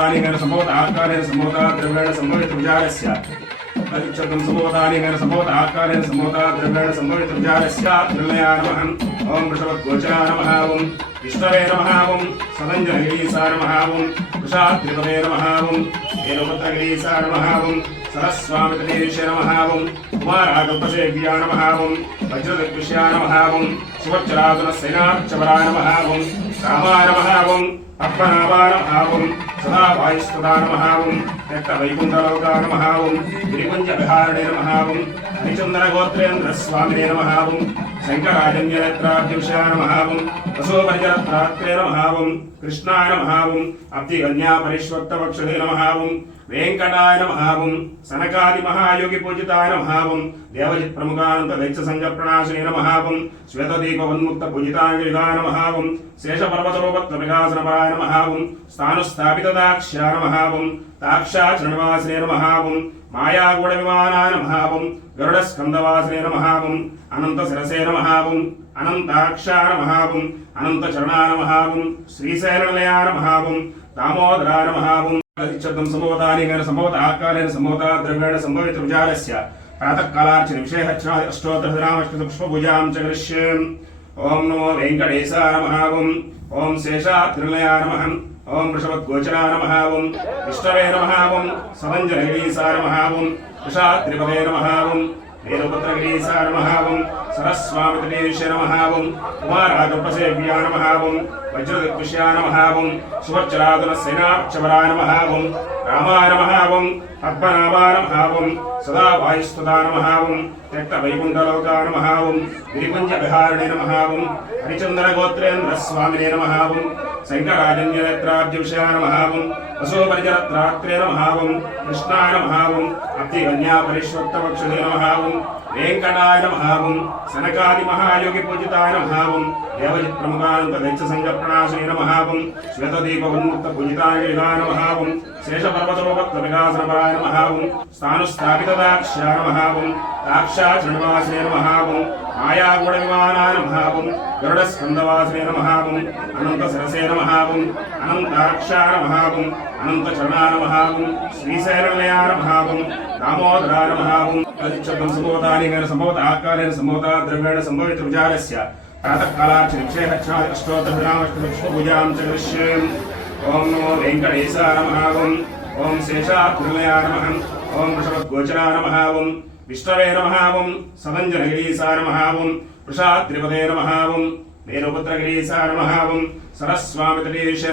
संभवत आकारेण संभवता द्रव्येण संभवित विचारस्य तदिच्छब्दं संभवतानेन संभवत आकारेण संभवता द्रव्येण संभवित विचारस्य निर्णयाय नमः। ओम वृषभद्गोचराय नमः। ओम विष्णवे नमः। ओम सदञ्जनगिरीसाय नमः। ओम वृषाद्रिपदे नमः। ओम वेणुपत्रगिरीसाय नमः। ओम सरस्वामितदेशे नमः। ओम कुमारागल्पसेव्याय नमः। ओम वज्रदिग्विषयाय नमः। ओम शिवच्चरातुलसेनार्चवराय नमः। ओम रामाय नमः। ओम पद्मनाभाय नमः। ओम सदा वायुस्तुताय नमः। ओम रक्तवैकुण्ठलोकाय नमः। ओम गिरिकुञ्जविहारिणे नमः। ओम हरिचन्दनगोत्रेन्द्रस्वामिने नमः। ओम शङ्कराजन्यनेत्राद्युषाय नमः। ओम वसुपरिजलत्रात्रे नमः। ओम कृष्णाय नमः। ओम अब्धिकन्यापरिष्वक्तवक्षुधे नमः। ओम वेंकटाय नमः। ओम सनकादिमहायोगिपूजिताय नमः। ओम देवजित्प्रमुखानन्तदैत्यसञ्जप्रणाशिने नमः। ओम श्वेतदीपवन्मुक्तपूजिताय नमः। ओम शेषपर्वतरूपत्वविकासनपराय नमः। ओम स्थाणुस्थापितदाक्ष्याय नमः। ओम ताक्षाचरणवासिने नमः। ओम मायागूढविमानाय नमः। ओम गरुडस्कन्दवासिने नमः। ओम अनन्तशिरसे नमः। ओम अनन्ताक्षाय नमः। ओम अनन्तचरणाय नमः। ओम श्रीशैलनिलयाय नमः। ओम दामोदराय नमः। ओम तदिच्छब्दं संभवतानेन संभवत आकारेण संभवता द्रव्येण संभवित विचारस्य प्रातःकालार्चने विषयः अष्टोत्तरशतनामष्टपुष्पपूजां च करिष्ये। ओम नमो वेंकटेशाय नमः। ओम शेषाद्रिनिलयाय नमः। ओम वृषभद्गोचराय नमः। ओम विष्णवे नमः। ओम सदञ्जनगिरीसाय नमः। ओम वृषाद्रिपदे नमः। ओम वेणुपत्रगिरीसाय नमः। ओम सरस्वामितदेशे नमः। ओम कुमारागल्पसेव्याय नमः। ओम वज्रदिग्विषयाय नमः। ओम शिवच्चरातुलसेनार्चवराय नमः। ओम रामाय नमः। ओम पद्मनाभाय नमः। ओम सदा वायुस्तुताय नमः। ओम रक्तवैकुण्ठलोकाय नमः। ओम गिरिकुञ्जविहारिणे नमः। ओम हरिचन्दनगोत्रेन्द्रस्वामिने नमः। ओम शङ्कराजन्यनेत्राद्युषाय नमः। ओम वसुपरिजलत्रात्रे नमः। ओम कृष्णाय नमः। ओम अब्धिकन्यापरिष्वक्तवक्षुधे नमः। ओम वेंकटाय नमः। ओम सनकादिमहायोगिपूजिताय नमः। ओम देवजित्प्रमुखानन्तदैत्यसञ्जप्रणाशिने नमः। ओम श्वेतदीपवन्मुक्तपूजिताय नमः। ओम शेषपर्वतरूपत्वविकासनपराय नमः। ओम स्थाणुस्थापितदाक्ष्याय नमः। ओम ताक्षाचरणवासिने नमः। ओम मायागूढविमानाय नमः। ओम गरुडस्कन्दवासिने नमः। ओम अनन्तशिरसे नमः। ओम अनन्ताक्षाय नमः। ओम अनन्तचरणाय नमः। ओम श्रीशैलनिलयाय नमः। ओम दामोदराय नमः। ओम तदिच्छब्दं संभवतानेन संभवत आकारेण संभवता द्रव्येण संभवित विचारस्य प्रातःकालार्चने विषयः अष्टोत्तरशतनामष्टपुष्पपूजां च करिष्ये। ओम नमो वेंकटेशाय नमः। ओम शेषाद्रिनिलयाय नमः। ओम वृषभद्गोचराय नमः। ओम विष्णवे नमः। ओम सदञ्जनगिरीसाय नमः। ओम वृषाद्रिपदे नमः। ओम वेणुपत्रगिरीसाय नमः। ओम सरस्वामितदेशे